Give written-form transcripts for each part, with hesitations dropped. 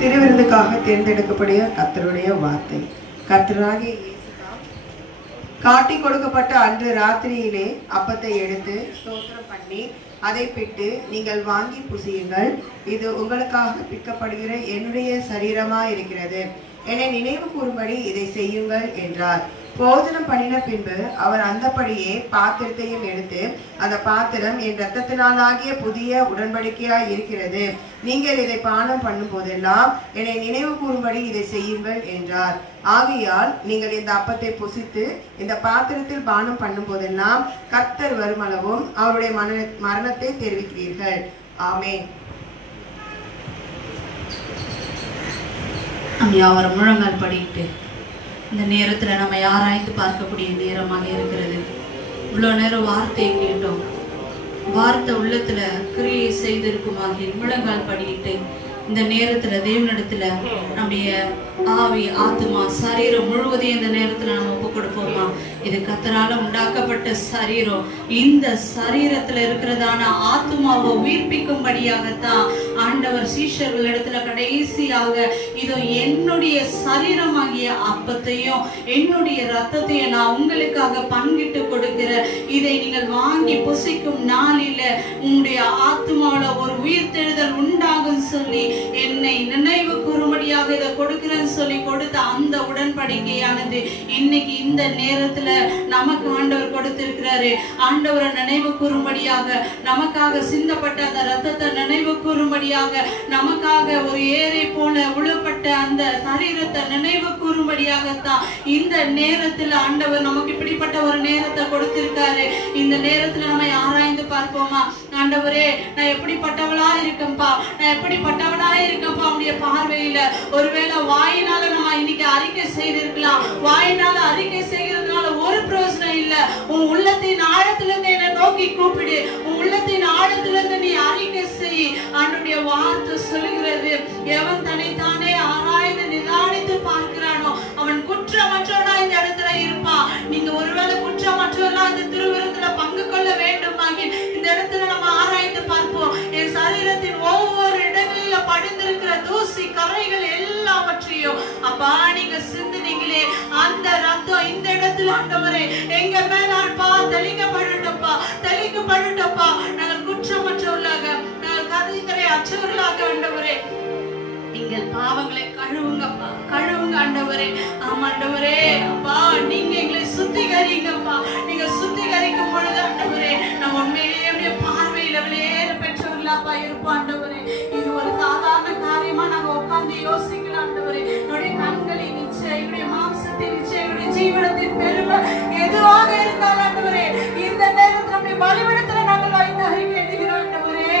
திருவிருந்துக்காக தேர்ந்தெடுக்கப்படைய கர்த்தருடைய வார்த்தை. கர்த்தராகிய காட்டி கொடுக்கப்பட்ட அன்று ராத்திரியிலே அப்பத்தை எடுத்து ஸ்தோத்திரம் பண்ணி அதை பிட்டு, நீங்கள் வாங்கி புசியுங்கள், இது உங்களுக்காக பிற்கப்படுகிற என்னுடைய சரீரமா இருக்கிறது, என்னை நினைவு கூறும்படி இதை செய்யுங்கள் என்றார். போஜனம் பண்ணின பின்பு அவர் அந்தபடியே பாத்திரத்தையும் எடுத்து, அந்த பாத்திரம் என் இரத்தத்தினாலாகிய புதிய உடன்படிக்கையாய் இருக்கிறது, நீங்கள் இதை பானம் பண்ணும் போதெல்லாம் என்னை நினைவு கூறும்படி இதை செய்யுங்கள் என்றார். ஆகையால் நீங்கள் இந்த அப்பத்தை புசித்து இந்த பாத்திரத்தில் பானம் பண்ணும் போதெல்லாம் கர்த்தர் வருமளவும் அவருடைய மரணத்தை தெரிவிக்கிறீர்கள். ஆமென். யாவரும் முழங்கால் படிட்டு இந்த நேரத்துல நம்ம ஆராய்ந்து பார்க்கக்கூடிய நேரமாக இருக்கிறது. இவ்வளவு நேரம் வார்த்தையை கேட்டோம். வார்த்தை உள்ளத்துல கிரியை செய்திருக்குமாக முழங்கால் படிட்டு இந்த நேரத்துல தேவனிடத்துல நம்முடைய ஆவி, ஆத்மா, சரீரம் முழுவதையும் இந்த நேரத்துல நம்ம ஒப்பு கொடுப்போமா? இது கர்த்தரால உண்டாக்கப்பட்ட சரீரம். இந்த சரீரத்துல இருக்கிறதான ஆத்மாவை உயிர்ப்பிக்கும்படியாகத்தான் ஆண்டவர் சீஷர்கள் இடத்துல கடைசியாக இதோ என்னுடைய சரீரமாகிய அப்பத்தையும் என்னுடைய ரத்தத்தையும் நான் உங்களுக்காக பங்கிட்டு கொடுக்கிற, இதை நீங்கள் வாங்கி புசிக்கும் நாளில உங்களுடைய ஆத்மாவில ஒரு உயிர்த்தெழுதல் உண்டாகும் சொல்லி என்னை நினைவு கூறும்படியாக இதை கொடுக்கிறேன்னு சொல்லி கொடுத்த அந்த உடன்படிக்கையானது இன்னைக்கு இந்த நேரத்துல நமக்கு ஆண்டவர் கொடுத்திருக்கிறாரு. ஆண்டவரை நினைவு கூறும்படியாக, நமக்காக சிந்தப்பட்ட அந்த ரத்தத்தை நினைவு கூறும்படியாக, நமக்காக ஒரு ஏரை போல உழப்பட்ட அந்த சரீரத்தை நினைவு கூறும்படியாகத்தான் இந்த நேரத்துல ஆண்டவர் நமக்கு இப்படிப்பட்ட ஒரு நேரத்தை கொடுத்திருக்காரு. இந்த நேரத்துல நம்ம ஆராய்ந்து பார்ப்போமா? ஆண்டவரே, நான் எப்படிப்பட்டவளா இருக்கேன்பா, நான் எப்படிப்பட்டவளா இருக்கேன்பா உடைய பார்வையில. ஒருவேளை வாயினால நம்ம இன்னைக்கு அறிக்கை செய்திருக்கலாம். வாயினால அறிக்கை செய்கிறதுனால ஒரு பிரயோஜனம் இல்ல. உன் உள்ளத்தின் ஆழத்திலிருந்து என்னை நோக்கி கூப்பிடு. உன் உள்ளத்தின் ஆழத்திலிருந்து நீ அறிக்கை செய். ஆண்டவருடைய வார்த்தை சொல்லுகிறது, எவன் தன்னைத்தானே ஆராய்ந்து நிதானித்து பார்க்கிறானோ அவன் குற்றமற்றவனா இந்த இடத்துல இருப்பான். நீங்க ஒருவேளை குற்றமற்றவனா இந்த திருவிருந்துல பங்கு கொள்ள வேண்டும். இந்த இடத்துல நம்ம ஆராய்ந்து பார்ப்போம். என் சரீரத்தின் ஒவ்வொரு இடங்களில படிந்திருக்கிற தூசி கரைகள் எல்லாவற்றையும் அப்பா நீங்க சிந்தினீங்களே, அந்த ரத்தம் இந்த இடத்துல ஆண்டவரே எங்க மேலால்பா தெளிக்கப்படட்டும்பா, தெளிக்கப்படட்டும்பா. நாங்கள் குற்றமற்றவர்களாக, நாங்கள் கதைகளை அற்றவர்களாக ஆண்டவரே எங்கள் பாவங்களை கழுவுங்கப்பா, கழுவுங்க ஆண்டவரே. ஆமாண்டவரே, அப்பா நீங்க எங்களை சுத்திகரிங்கப்பா. நீங்க சுத்திகரிக்கும் பொழுது ஆண்டவரே நம்ம உண்மையிலேயே பார்வையில விளையேற பெற்றவர்களாப்பா இருப்போம் ஆண்டவரே. இது ஒரு சாதாரண காரியமா நாங்க உட்கார்ந்து யோசிக்கலாம் ஆண்டவரே. என்னுடைய கண்களின் இச்சை, என்னுடைய மாம்சத்தின் இச்சை, என்னுடைய ஜீவனத்தின் பெருமை எதுவாக இருந்தாலும் ஆண்டவரே இந்த நேரத்தில் நம்முடைய பலிபீடத்துல நாங்கள் வைத்து அறிக்கையிடுகிறோம் ஆண்டவரே.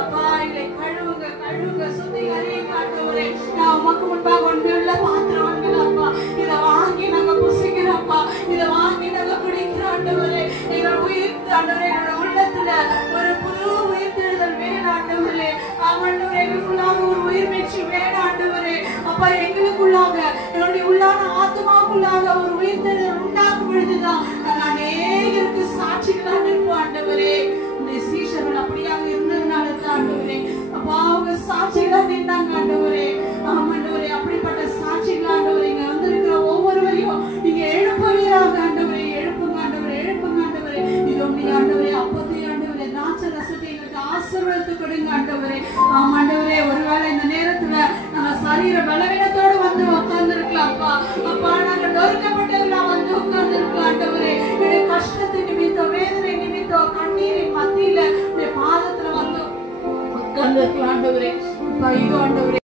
அப்பா எங்களை கழுவுங்க, கழுவுங்க, சுத்திகரிங்க ஆண்டவரே. நான் உமக்கு முன்பாக உண்மையுள்ள பாத்திரங்கள் அப்பா, இதை வாங்கி நாங்க புசிக்கிறோம்ப்பா, இதை வாங்கி நாங்க குடிக்கிறோம் ஆண்டவரே. எங்கள் உயிர் ஆண்டவரே, என்னோட உள்ளத்துல ஒரு புது உயிர்த்தெழுதல் வேணும் ஆண்டவரே. ஆண்டவரே, எங்களுக்குள்ளாக ஒரு உயிர் பெற்று வேணும் ஆண்டவரே. அப்பா எங்களுக்குள்ளாக, என்னுடைய உள்ளான ஆத்மாவுக்குள்ளாக ஒரு உயிர்த்தெழுதல் உண்டாகும் பொழுதுதான் நாங்கள் அநேகருக்கு சாட்சிகளாக இருப்போம் ஆண்டவரே. உடைய சீஷர்கள் அப்படியாக இருந்ததுனால தான் ஆண்டவரே அப்பா அவங்க சாட்சிகளாக நின்றாங்க ஆண்டவரே. ஆமாண்டவரே, அப்படிப்பட்ட சாட்சிகள் ஆண்டவரே இங்க வந்திருக்கிற ஒவ்வொருவரையும் நீங்க எழுப்புவீராக ஆண்டவரே. எழுப்புங்க ஆண்டவரே, எழுப்புங்க ஆண்டவரே. இது உண்மை ஆண்டவரே, அப்பத்தை ஆண்டவரே, திராட்சை ரசத்தை எங்களுக்கு ஆசீர்வாதத்தை கொடுங்க ஆண்டவரே. ஆமாண்டவரே, ஒருவேளை இந்த நேரத்துல நாங்க சரீர பலவீனத்தோடு வந்து உட்கார்ந்து இருக்கலாம்ப்பா. அப்பா நாங்க நொறுக்கப்பட்டவர்களா வந்து உட்கார்ந்து இருக்கலாம் ஆண்டவரே. என்னுடைய கஷ்டத்தின் நிமித்தம், வேதனை நிமித்தம், கண்ணீரின் மத்தியில பாதத்துல வந்து உட்கார்ந்து இருக்கலாம் ஆண்டவரே. அப்பா இது ஆண்டவரே